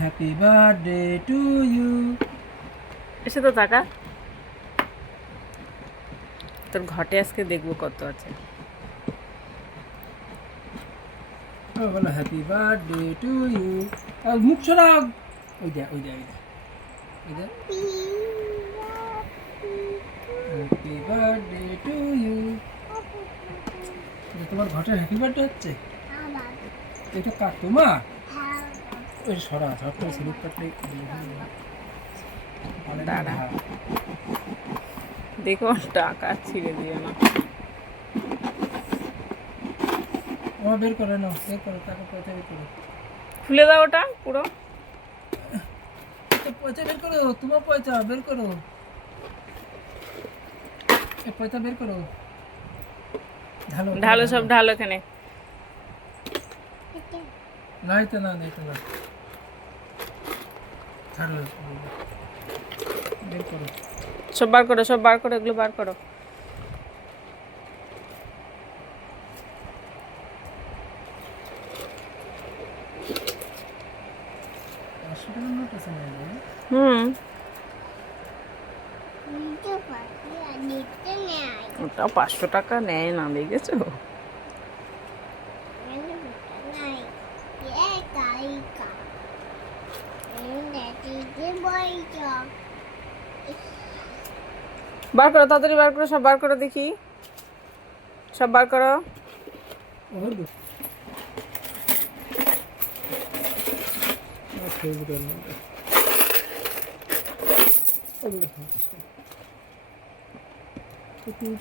Happy birthday to you. এসে তো টাকা তোর ঘটে আজকে দেখবো কত আছে। বলো হ্যাপি বার্থডে টু ইউ। মুখ সরাও। ওই দেখ ওই দেখ ওই দেখ হ্যাপি বার্থডে টু ইউ। তোমার ঘটের হ্যাপি বার্থডে হচ্ছে। এটা কার তোমার? ওই সরা ঝট করে স্লিপ কাটলে দাঁড়া দেখো টাকা ছিঁড়ে দিও না। বের করে নাও, বের করো, টাকা পয়সা বের করো, খুলে দাও ওটা পুরো। পয়সা বের করো, তোমার পয়সা বের করো, পয়সা বের করো। ঢালো ঢালো সব ঢালো এখানে। নাই তো না, নাই তো না, ঢালো বের করো। সব বার করো, সব বার করো, এগুলো বার করো। হুম ওটা 500 টাকা নেয় না, দেখেছো? বার করো তাড়াতাড়ি, বার করো, সব বার করো দেখি, সব বার করো। তুমি